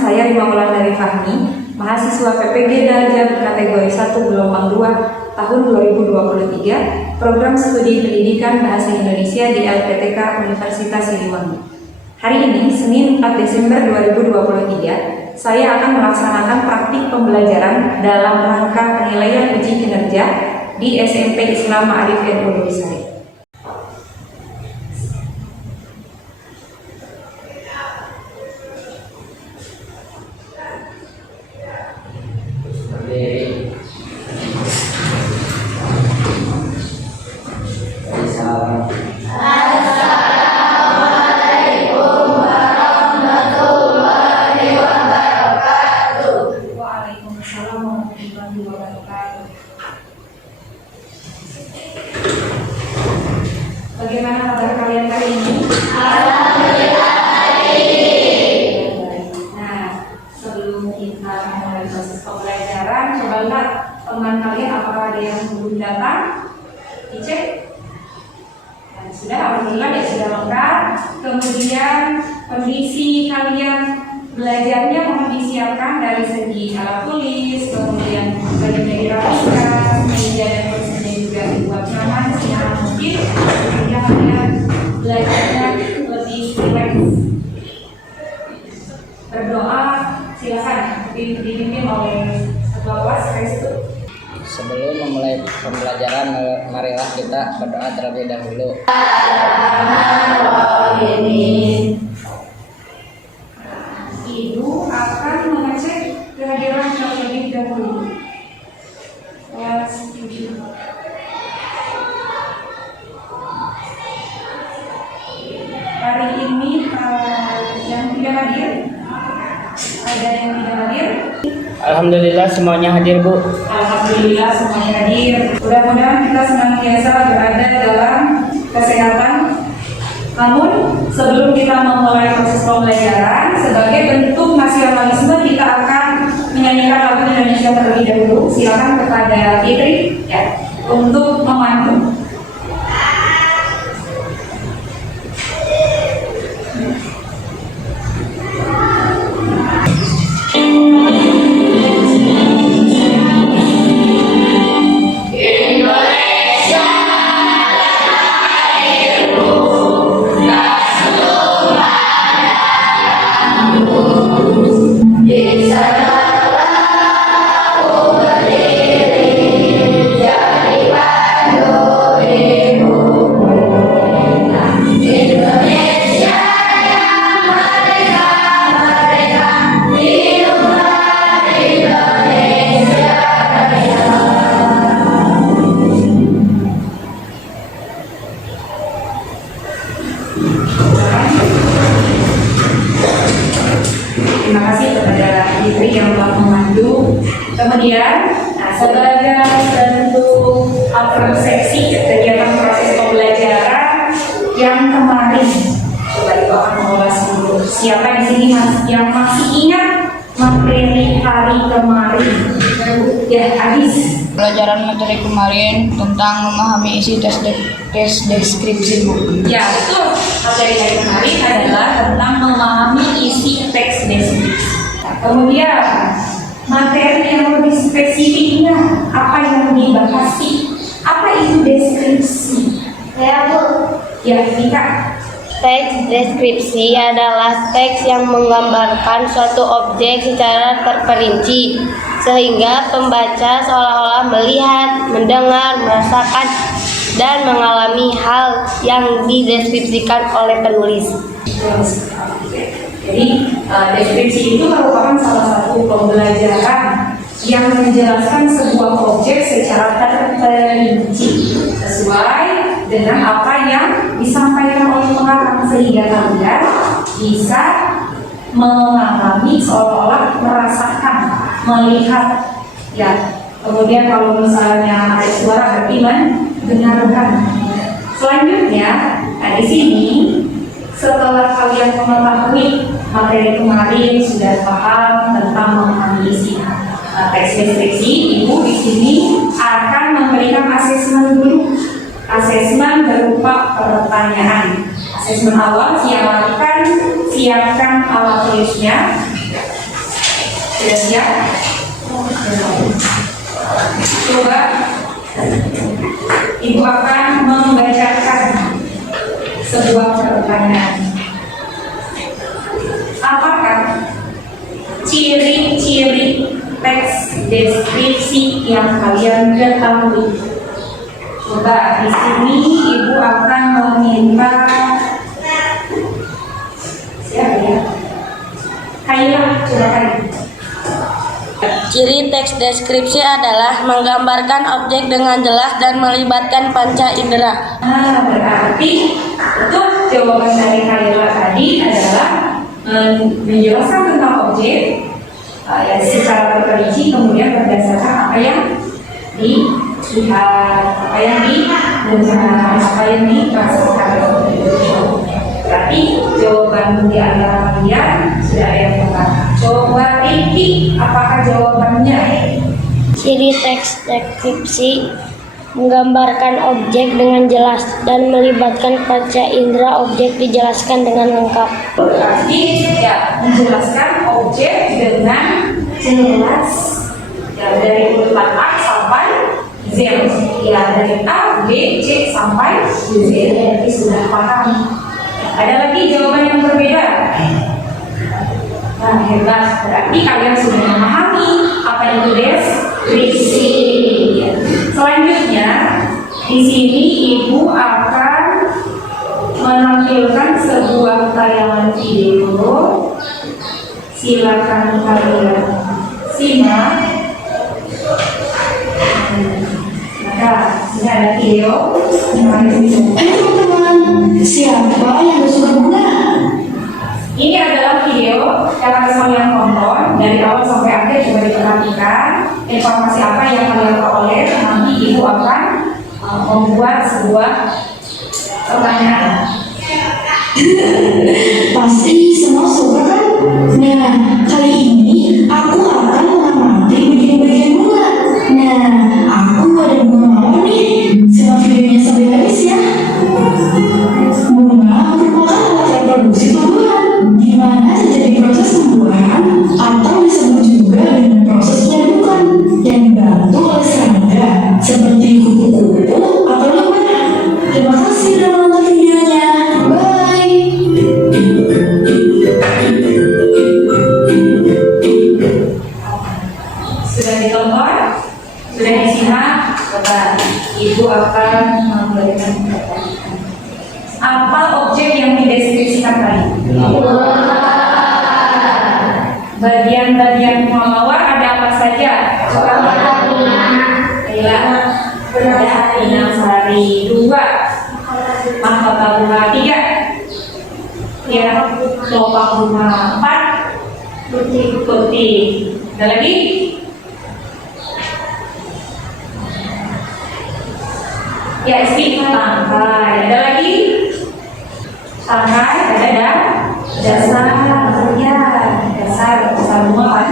saya Rima Wulandari Fahmi, mahasiswa PPG Darjat kategori 1 gelombang 2 tahun 2023, program studi pendidikan Bahasa Indonesia di LPTK Universitas Siliwangi. Hari ini, Senin 4 Desember 2023, saya akan melaksanakan praktik pembelajaran dalam rangka penilaian uji kinerja di SMP Islam Ma'arif NU Nurwisari. Bagaimana kabar kalian hari ini? Alhamdulillah baik. Nah, sebelum kita mulai proses pembelajaran, coba lihat teman kalian apakah ada yang belum datang? Dicek. Nah, sudah, alhamdulillah ya sudah lengkap. Kemudian kondisi kalian belajarnya mohon disiapkan dari segi alat tulis, kemudian bajunya dirapikan, meja dan kursinya juga dibuat nyaman senyaman mungkin, sehingga kalian belajarnya lebih rileks. Berdoa silakan dipimpin oleh ketua kelas Restu. Sebelum memulai pembelajaran, marilah kita berdoa terlebih dahulu. Ibu akan mengecek kehadiran terlebih dahulu. Saya setuju. Hari ini yang tidak hadir, ada yang tidak hadir? Alhamdulillah semuanya hadir, Bu. Alhamdulillah semuanya hadir. Mudah-mudahan kita senantiasa berada dalam kesehatan. Namun sebelum kita memulai proses pembelajaran, sebagai bentuk nasionalisme kita akan menyanyikan lagu Indonesia terlebih dahulu. Silakan kepada Fitri ya untuk memandu. Terima kasih kepada Fitri yang telah memandu. Kemudian, sebagai bentuk apresiasi kegiatan proses pembelajaran yang kemarin, coba Ibu akan mengulas dulu. Siapa di sini yang masih ingat materi hari kemarin? Ya, habis. Pelajaran materi kemarin tentang memahami isi tes deskripsi, Bu. Ya, betul. Materi hari kemarin adalah tentang memahami isi teks deskripsi. Nah, kemudian materi yang lebih spesifiknya apa yang dibahas sih? Apa itu deskripsi? Ya, Bu. Ya, Tika. Teks deskripsi adalah teks yang menggambarkan suatu objek secara terperinci, sehingga pembaca seolah-olah melihat, mendengar, merasakan, dan mengalami hal yang dideskripsikan oleh penulis. Jadi, deskripsi itu merupakan salah satu pembelajaran yang menjelaskan sebuah objek secara terperinci sesuai dengan apa yang disampaikan oleh pengarang, sehingga kalian bisa mengalami seolah-olah merasakan, melihat ya. Kemudian kalau misalnya ada suara berarti mendengarkan. Selanjutnya, di sini setelah kalian mengetahui materi kemarin sudah paham tentang memahami isi teks deskripsi, Ibu di sini akan memberikan asesmen dulu. Asesmen berupa pertanyaan. Asesmen awal, siapkan alat tulisnya. Sudah siap? Coba Ibu akan membacakan sebuah pertanyaan. Apakah ciri-ciri teks deskripsi yang kalian ketahui? Coba di sini Ibu akan meminta siapa ya? Kayla, coba Kayla. Ciri teks deskripsi adalah menggambarkan objek dengan jelas dan melibatkan panca indera. Nah, berarti untuk jawaban dari Kayla tadi adalah menjelaskan tentang objek ya, secara terperinci, kemudian berdasarkan apa yang dilihat, apa yang didengar, apa yang dirasakan. Berarti jawaban di antara kalian sudah ada yang benar. Coba Riki, apakah jawabannya? Ciri teks deskripsi menggambarkan objek dengan jelas dan melibatkan panca indera. Objek dijelaskan dengan lengkap. Berarti ya menjelaskan objek dengan jelas. Ya, dari urutan A sampai Z. Ya, dari A, B, C sampai Z. Jadi sudah paham. Ada lagi jawaban yang berbeda? Nah, hebat. Berarti kalian sudah memahami apa itu deskripsi. Selanjutnya, di sini Ibu akan menampilkan sebuah tayangan video. Silakan kalian simak. Maka, sini ada video. Teman-teman, siapa yang suka bunga? Ini adalah video yang kalian tonton dari awal sampai akhir. Coba diperhatikan informasi apa yang kalian peroleh. Nanti Ibu akan membuat sebuah pertanyaan. Pasti semua suka kan? Nah, kali ini aku akan mengamati bagian-bagian bunga. Nah, aku ada bunga mawar nih. Simak videonya sampai habis ya. Bunga merupakan alat reproduksi tumbuhan. Gimana terjadi proses pembuahan atau disebut juga dengan proses penyadukan yang dibantu oleh serangga seperti kupu-kupu atau lebah. Terima kasih sudah menonton videonya. Bye. Sudah ditonton? Sudah disimak? Coba Ibu akan memberikan pertanyaan. Apa objek yang dideskripsikan tadi? Bagian-bagian bunga mawar ada apa saja? Ada inang sari 2, mahkota bunga 3, ya, lobang bunga 4, putih. Ada lagi? Ya, tangkai. Ada lagi? Tangkai, ada dasar, ya, dasar bunga kan?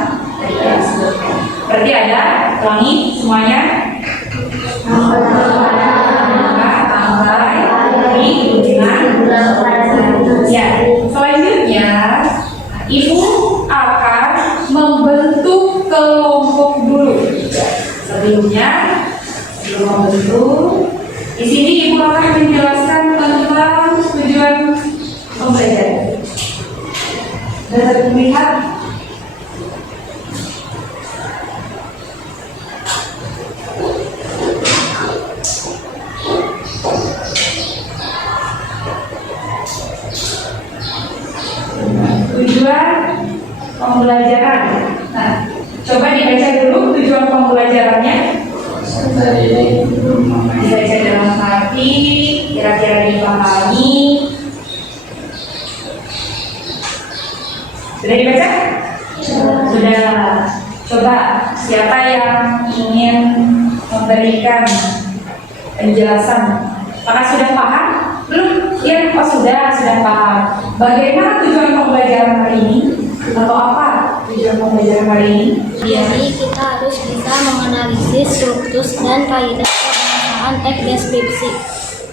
Berarti ada langit semuanya. Ya, selanjutnya Ibu akan membentuk kelompok dulu. Sebelum membentuk, di sini Ibu akan menjelaskan tentang tujuan pembelajaran. Dapat melihat tujuan pembelajaran. Nah, coba dibaca dulu tujuan pembelajarannya. Dibaca dalam hati, kira-kira dipahami. Sudah dibaca? Sudah. Coba siapa yang ingin memberikan penjelasan? Apakah sudah paham? Belum? Ya, sudah paham. Bagaimana tujuan pembelajaran hari ini? Atau apa tujuan pembelajaran hari ini? Jadi kita harus bisa menganalisis struktur dan kaidah pembahasan teks deskripsi.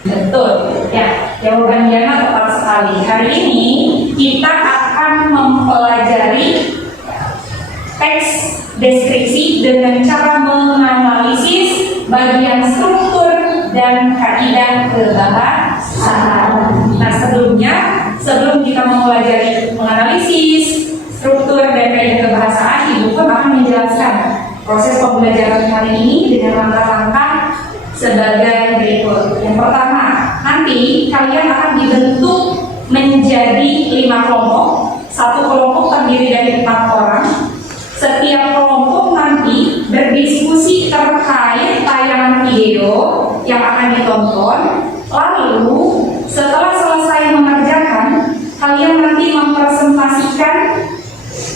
Betul. Ya, jawaban Diana tepat sekali. Hari ini kita akan mempelajari teks deskripsi dengan cara menganalisis bagian struktur dan kaidah kebahasaan. Nah, sebelum kita mempelajari menganalisis struktur dan kaidah kebahasaan, Ibu pun akan menjelaskan proses pembelajaran kali ini dengan langkah-langkah sebagai berikut. Yang pertama, nanti kalian akan dibentuk menjadi 5 kelompok. Satu kelompok terdiri dari 4 orang. Setiap kelompok nanti berdiskusi terkait tayangan video yang akan ditonton. Lalu setelah selesai mengerjakan, kalian nanti mempresentasikan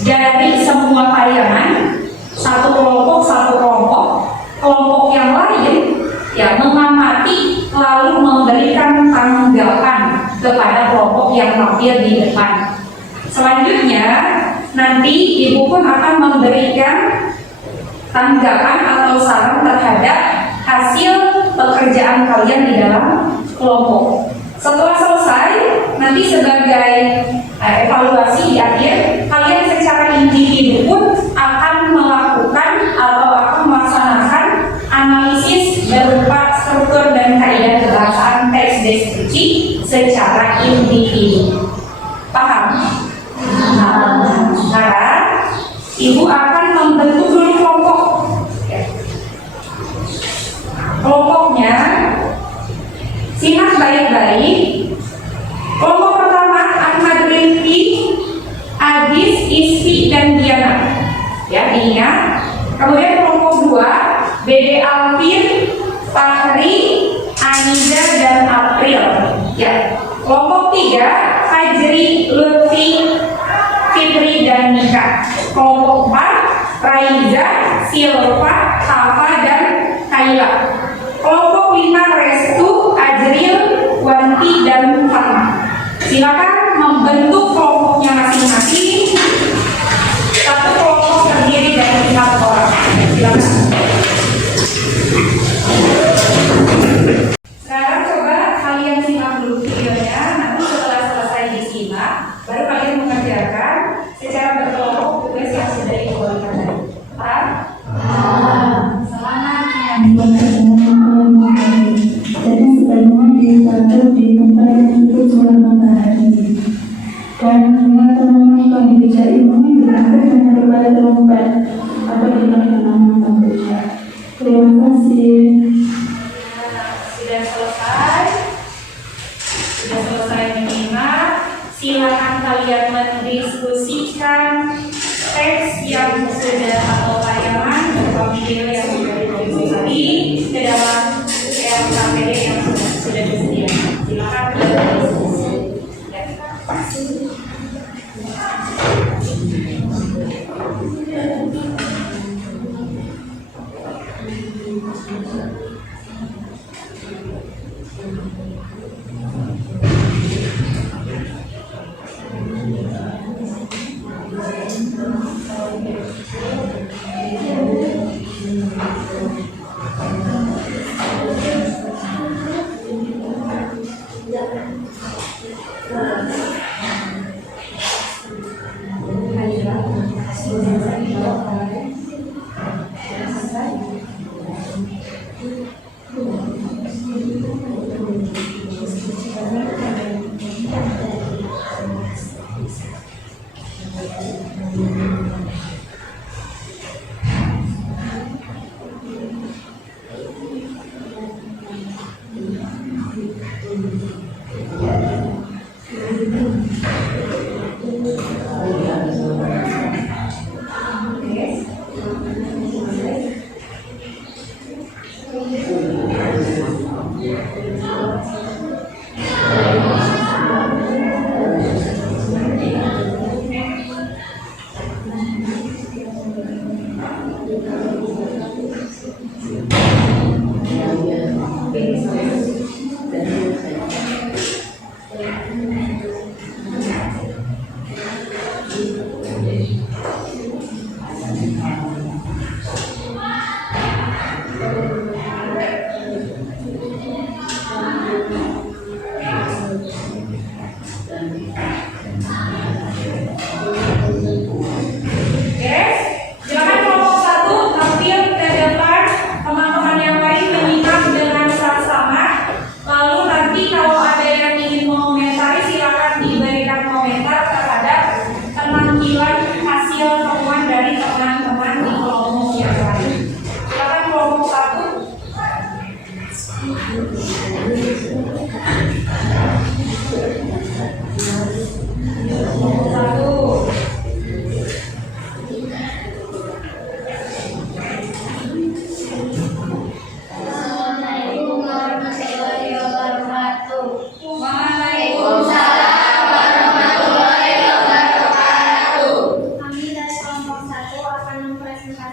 dari semua tayangan, satu kelompok kelompok yang lain ya mengamati lalu memberikan tanggapan kepada kelompok yang tampil di depan. Selanjutnya nanti Ibu pun akan memberikan tanggapan atau saran terhadap hasil pekerjaan kalian di dalam kelompok. Setelah selesai, nanti sebagai evaluasi di akhir, kalian secara individu pun akan melakukan atau akan melaksanakan analisis berupa struktur dan kaidah kebahasaan teks deskripsi secara individu. Paham? Sekarang Ibu akan membentuk dulu kelompok. Kelompoknya simak baik-baik. Kelompok pertama Ahmad Rifki, Adis, Isfi, dan Diana. Ya, diingat. Kemudian kelompok 2 Bede Alvin, Fahri, Aniza, dan April. Ya. Kelompok 3 Fajri, Lutfi, Fitri, dan Nika. Kelompok 4 Raiza, Silva, Hafa, dan Kaila. Kelompok 5 Restu, Ajril, Wanti, dan Fatma. Silakan membentuk kelompoknya masing-masing. Satu kelompok terdiri dari 4 orang. Silakan. Sekarang coba kalian simak dulu videonya. Nanti setelah selesai disimak, baru kalian mengerjakan secara berkelompok tugas yang sudah dibuatkan tadi. Paham? Semangatnya. Sedang sepenuhnya ditanam di tempat yang cukup sinar matahari dan semua tanaman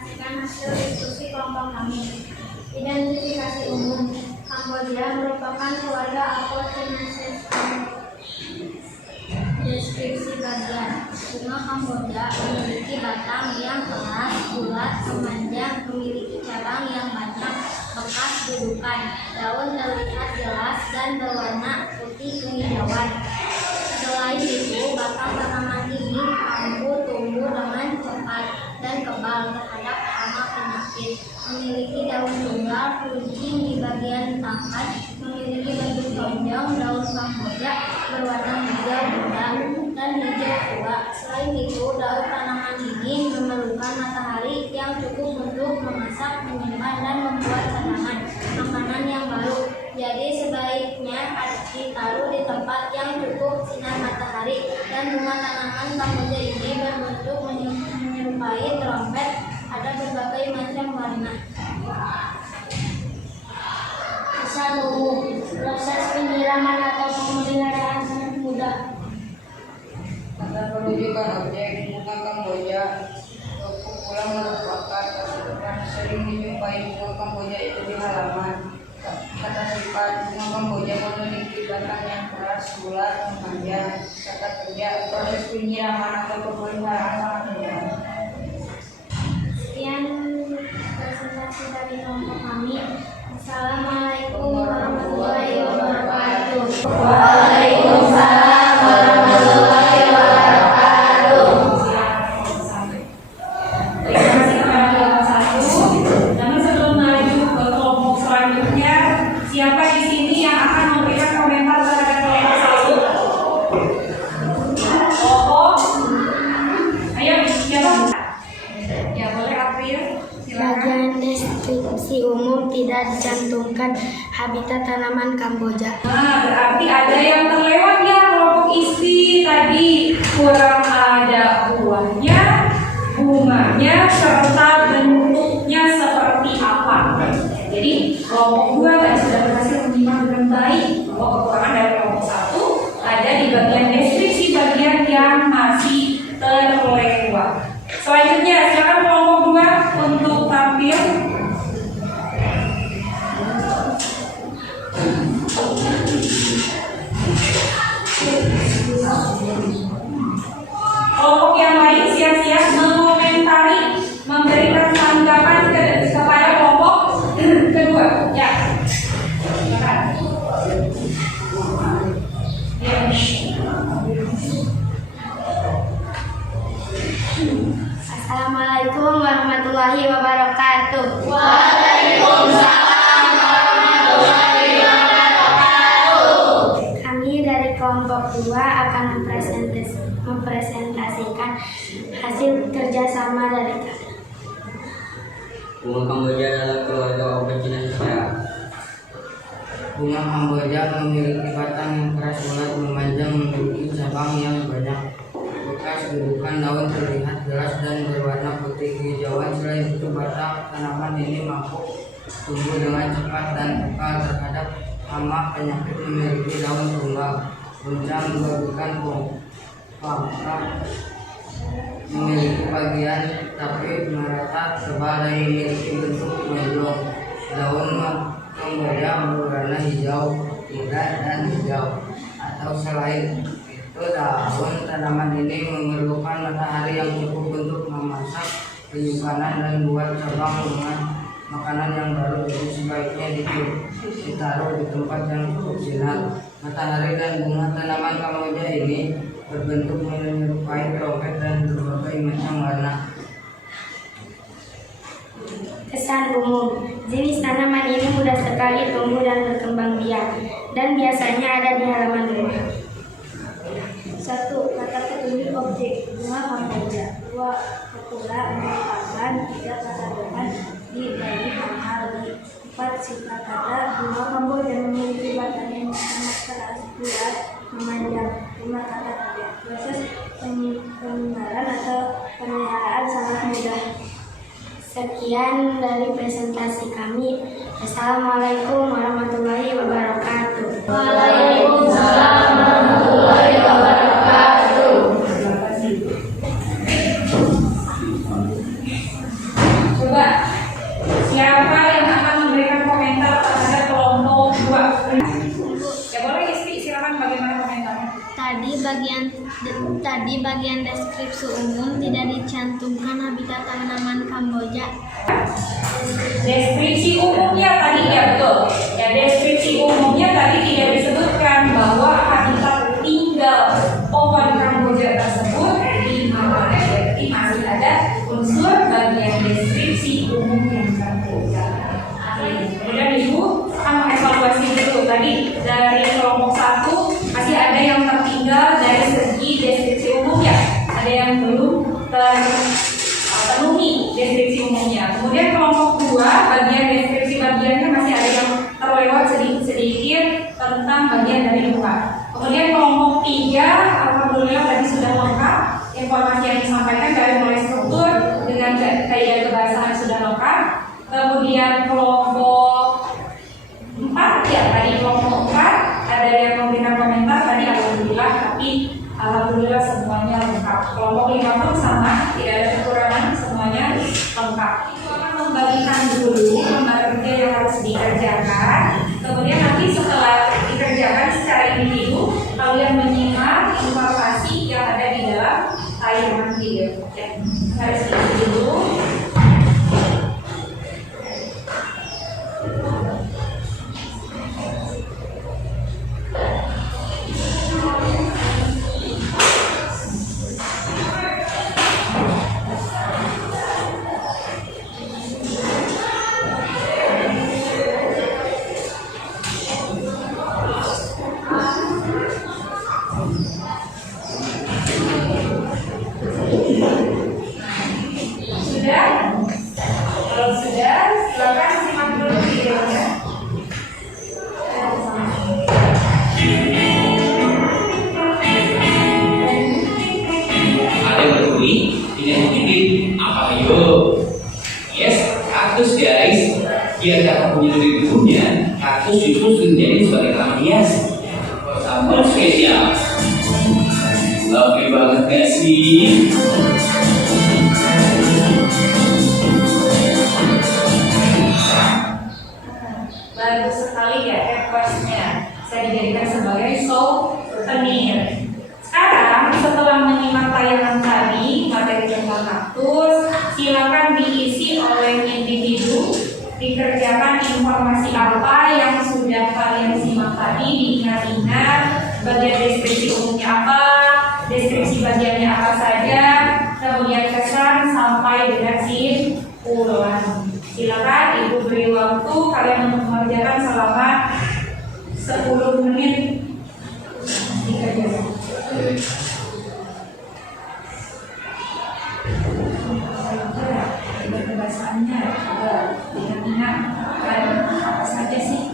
mempresentasikan hasil diskusi kelompok kami. Identifikasi umum. Kamboja merupakan keluarga Apocynaceae. Deskripsi bagian. Bunga Kamboja memiliki batang yang keras, bulat, memanjang, memiliki cabang yang banyak, bekas dudukan. Daun terlihat jelas dan berwarna putih kehijauan. Selain itu, batang tanaman ini mampu tumbuh dengan cepat dan kebal terhadap hama penyakit. Memiliki daun tunggal, runcing di bagian tangkai, memiliki bentuk tonjong. Daun Kamboja berwarna hijau muda dan hijau tua. Selain itu, daun tanaman ini memerlukan matahari yang cukup untuk memasak, menyimpan, dan membuat cadangan makanan yang baru. Jadi sebaiknya ditaruh di tempat yang cukup sinar matahari. Dan bunga tanaman Kamboja ini berbentuk menyerupai trompet, ada berbagai macam warna. Kesan umum. Proses penyiraman atau pemeliharaan sangat mudah. Tanda penunjukan objek bunga Kamboja. Pulang merupakan kesulitan sering dijumpai bunga Kamboja itu di halaman. Kata sifat bunga Kamboja memiliki batang yang keras, bulat, memanjang. Kata kerja proses penyiraman atau pemeliharaan sangat mudah. Sekian presentasi dari kelompok kami. Assalamualaikum warahmatullahi wabarakatuh. Waalaikumsalam warahmatullahi wabarakatuh. Terima kasih kepada kelompok 1. Namun sebelum maju ke kelompok selanjutnya, siapa di sini yang akan memberikan komentar terhadap kelompok 1? Oh, ayo siapa? Ya boleh April. Bagian deskripsi umum tidak dicantumkan habitat tanaman Kamboja. Nah, berarti ada yang terlewat ya kelompok isi tadi. Kurang ada buahnya, bunganya, serta bentuknya seperti apa. Jadi kelompok 2 tadi sudah berhasil menyimak dengan baik bahwa kekurangan dari kelompok 1 ada di bagian deskripsi bagian yang masih terlewat. Selanjutnya silakan kelompok 2 untuk tampil. Kelompok yang lain siap-siap mengomentari, memberikan tanggapan kepada kelompok kedua. Ya, silakan. Ya. Assalamualaikum warahmatullahi wabarakatuh. Waalaikumsalam warahmatullahi wabarakatuh. Kami dari kelompok 2 akan mempresentasikan hasil kerjasama dari kami. Bunga Kamboja adalah keluarga Apocynaceae. Bunga Kamboja memiliki batang yang keras, bulat, memanjang, memiliki cabang yang banyak. Bekas dudukan daun terlihat jelas dan berwarna putih kehijauan. Selain itu, batang tanaman ini mampu tumbuh dengan cepat dan kekal terhadap hama penyakit. Memiliki daun tunggal, runcang, bukan pangkal, memiliki bagian tapi merata, tebal, dan memiliki bentuk melon. Daun Kamboja berwarna hijau muda dan hijau. Atau selain itu, daun tanaman ini memerlukan matahari yang cukup untuk memasak, penyimpanan, dan buat cabang dengan makanan yang baru. Jadi sebaiknya ditaruh di tempat yang cukup sinar matahari. Dan bunga tanaman Kamboja ini berbentuk menyerupai trompet dan berbagai macam warna. Kesan umum. Jenis tanaman ini mudah sekali tumbuh dan berkembang biak dan biasanya ada di halaman rumah. 1. Kata petunjuk objek bunga Kamboja. 2. Kepula merupakan 3. Kata depan dibagi hal di 4. Sifat kata bunga Kamboja memiliki batang yang sangat keras, bulat, memanjang. 5. Kata kerja. Proses penyebaran atau pemeliharaan sangat mudah. Sekian dari presentasi kami. Assalamualaikum warahmatullahi wabarakatuh. Waalaikumsalam warahmatullahi wabarakatuh. Terima kasih. Siapa yang akan memberikan komentar terhadap kelompok 2? Ya boleh Isti, silakan bagaimana komentarnya. Tadi bagian deskripsi umum tidak dicantumkan habitat tanaman Kamboja. Deskripsi umumnya tadi ya betul. Ya deskripsi umumnya tadi tidak disebutkan bahwa habitat tinggal pohon Kamboja tersebut di mana. Berarti masih ada unsur bagian deskripsi umum yang terkerjakan. Kemudian Ibu akan mengevaluasi dulu tadi dari kelompok 1 masih ada yang tertinggal dari segi deskripsi umumnya, ada yang belum terpenuhi deskripsi umumnya. Kemudian kelompok 2 bagian deskripsi bagiannya masih ada yang terlewat sedikit tentang bagian dari luka. Kemudian kelompok 3 alhamdulillah tadi sudah lengkap informasi yang disampaikan dari mulai struktur dengan kaidah kebahasaan sudah lengkap. Kemudian kelompok 4 ya tadi kelompok 4 ada yang memberikan komentar tadi alhamdulillah, tapi alhamdulillah semuanya lengkap. Kelompok 5 pun sama, tidak ada kekurangan, semuanya lengkap. Itu akan membagikan dulu lembar kerja yang harus dikerjakan. Kemudian nanti setelah dikerjakan secara individu, kalian menyimak informasi yang ada di dalam tayangan video. Ya, harus dulu. Kalau sudah, silakan simak dulu videonya. Ada yang berduri, tidak sedikit. Apa yuk? Yes, kaktus guys. Biar dapat punya lebih punya, kaktus justru sering jadi sebagai tanaman hias. Sambal spesial. Lovely banget gak sih? Bagus sekali ya requestnya. Saya dijadikan sebagai souvenir. Sekarang setelah menyimak tayangan tadi materi tentang kaktus, silakan diisi oleh individu. Dikerjakan informasi apa yang sudah kalian simak tadi, diingat-ingat bagian deskripsi umumnya apa, deskripsi bagiannya apa saja, kemudian kesan sampai dengan simpulan. Silakan Ibu beri waktu kalian untuk mengerjakan selama 10 menit dikerjakan. Kebahasaannya juga ingat-ingat apa saja sih?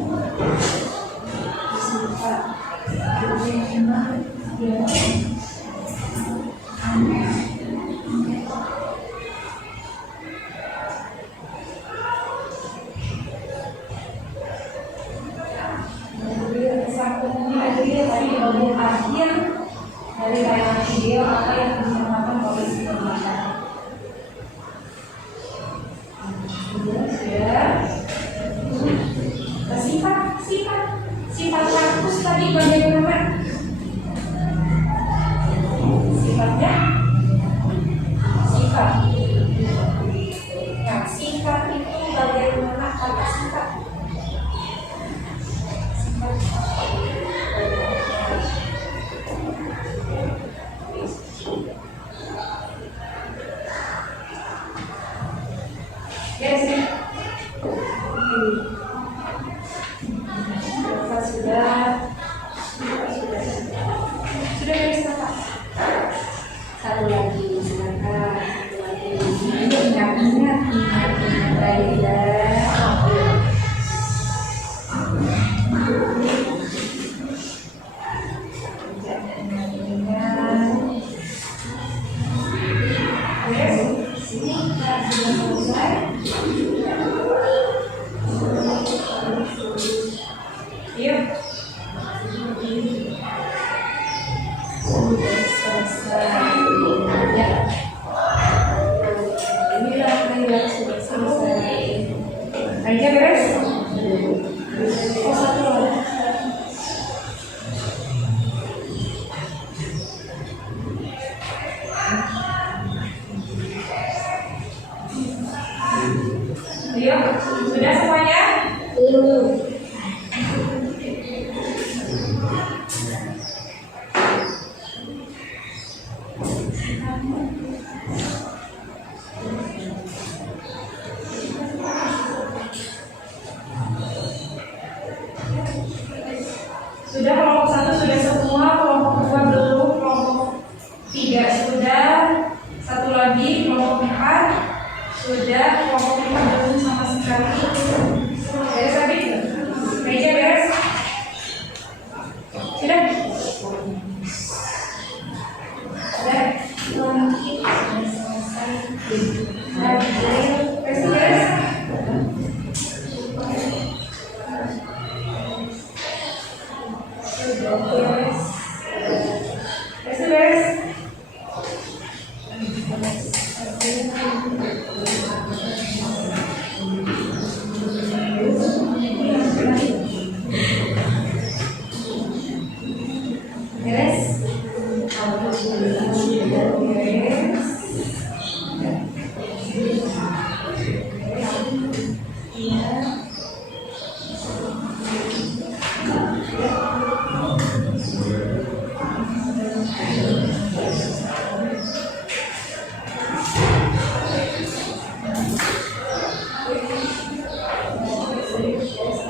Suka, akhir dari tayangan video apa yang disampaikan oleh si pembahasan. Sudah. Sifat kaktus tadi bagaimana? Sifatnya? Sifat. Nah, sifat itu bagaimana kata sifat? Sudah beres Pak? Satu lagi silakan. Ingat baik ya. Yuk. Meja beres? Oh, satu lagi. Ayo, sudah semuanya? Belum. Sudah kelompok 1 sudah semua, kelompok 2 belum, kelompok 3 sudah, satu lagi kelompok 4 sudah, kelompok 5 belum sama sekali. Beres tadi? Meja beres? Sudah? Sudah? Beres beres? Beres.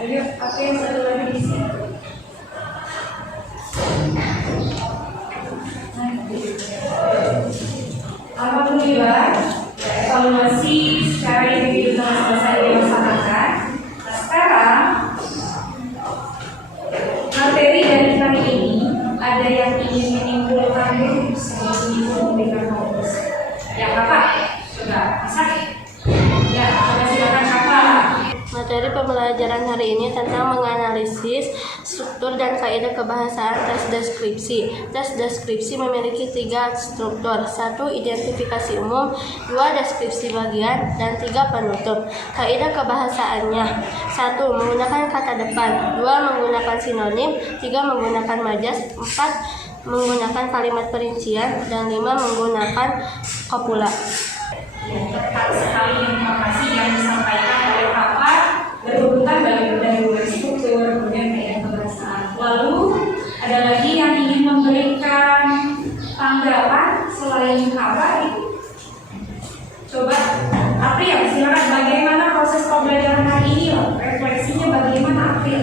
Ayo, apa yang satu lagi di sini? Alhamdulillah, evaluasi secara individu telah selesai dilaksanakan. Nah, sekarang materi dari hari ini ada yang ingin menimbulkan sebelum memberikan fokus. Ya, Kakak, sudah bisa? Ya, sudah silakan Kakak. Materi pembelajaran hari ini tentang menganalisis struktur dan kaidah kebahasaan tes deskripsi. Tes deskripsi memiliki 3 struktur: 1. Identifikasi umum, 2. Deskripsi bagian, dan 3. Penutup. Kaidah kebahasaannya: 1. Menggunakan kata depan, 2. Menggunakan sinonim, 3. Menggunakan majas, 4. Menggunakan kalimat perincian, dan 5. Menggunakan kopula. Tepat sekali informasi yang disampaikan oleh Kakak berurutan dari struktur kemudian kaidah kebahasaan. Lalu ada lagi yang ingin memberikan tanggapan selain Kakak itu? Coba April, silakan. Bagaimana proses pembelajaran hari ini? Refleksinya bagaimana April?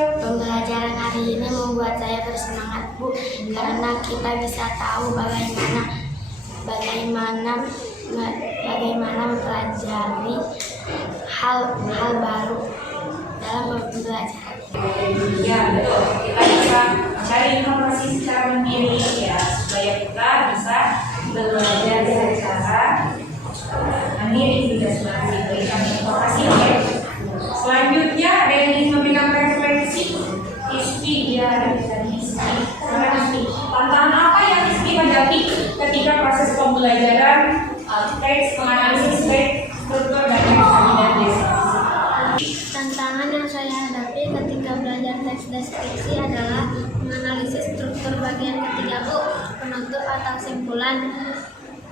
Pembelajaran hari ini membuat saya bersemangat, Bu, karena kita bisa tahu bagaimana mempelajari hal baru dalam pembelajaran. Ya, betul. Kita bisa mencari informasi secara mandiri ya, supaya kita bisa belajar secara mandiri, tidak selalu diberikan informasi. Oke. Selanjutnya ada yang ingin memberikan refleksi. Ispi, ya ada di Ispi. Tantangan apa yang Ispi hadapi ketika proses pembelajaran teks, menganalisis teks, struktur dan deskripsi? Tantangan yang saya hadapi ketika belajar teks deskripsi adalah menganalisis struktur bagian ketiga, Bu, penutup atau simpulan.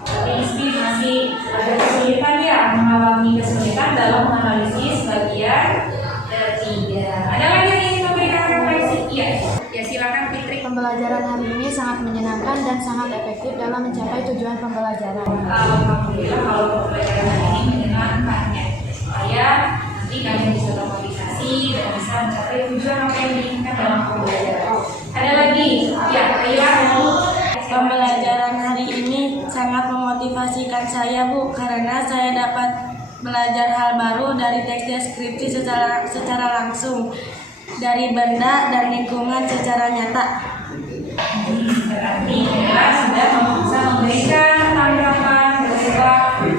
Ispi masih ada kesulitan ya, mengalami kesulitan dalam menganalisis bagian ketiga. Ada lagi yang ingin memberikan refleksi? Iya. Ya, silakan Fitri. Pembelajaran hari ini sangat menyenangkan dan sangat efektif dalam mencapai tujuan pembelajaran. Alhamdulillah kalau pembelajaran hari ini menyenangkan ya, supaya nanti kalian bisa termotivasi dan bisa mencapai tujuan apa yang diinginkan dalam pembelajaran. Ada lagi? Ya, Kayla. Pembelajaran hari ini sangat memotivasikan saya, Bu, karena saya dapat belajar hal baru dari teks deskripsi secara langsung, dari benda dan lingkungan secara nyata. Berarti kita sudah bisa memberikan tanggapan berupa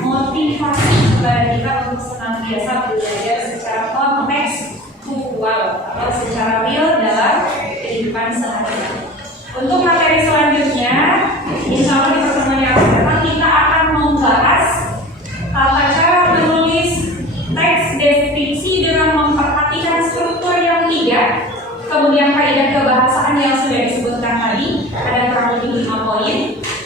motivasi kepada kita untuk senantiasa belajar secara kontekstual atau secara real dalam kehidupan sehari-hari. Untuk materi selanjutnya, insya Allah di pertemuan yang akan datang kita akan membahas tata cara menulis teks deskripsi yang sudah disebutkan tadi, ada kurang lebih 5 poin.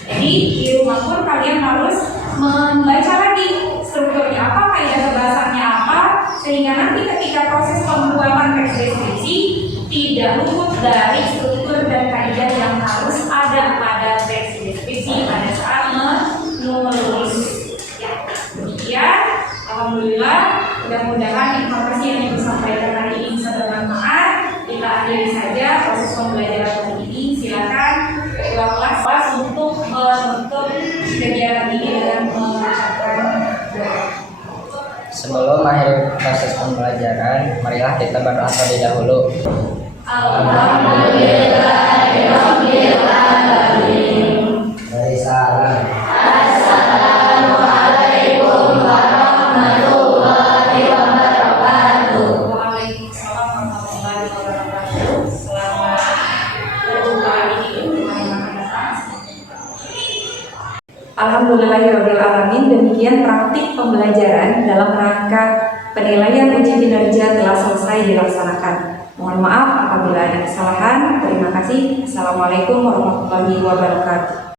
Jadi di rumah pun kalian harus membaca lagi strukturnya apa, kaidah kebahasaannya apa, sehingga nanti ketika proses pembuatan teks deskripsi tidak luput dari struktur dan kaidah yang harus ada pada teks deskripsi pada saat menulis. Ya, demikian. Alhamdulillah, mudah-mudahan informasi yang disampaikan hari ini bisa bermanfaat. Kita akhiri saja proses pembelajaran hari ini. Silakan ketua kelas untuk menutup kegiatan ini dengan mengucapkan doa. Sebelum akhir proses pembelajaran, marilah kita berdoa terlebih dahulu. Alhamdulillahirobbilalamin. Dari salam. Assalamualaikum warahmatullahi wabarakatuh. Waalaikumsalam warahmatullahi wabarakatuh. Selamat berbuka ini. Alhamdulillahirobbilalamin. Demikian praktik pembelajaran dalam rangka penilaian uji kinerja telah selesai dilaksanakan. Mohon maaf apabila ada kesalahan. Terima kasih. Assalamualaikum warahmatullahi wabarakatuh.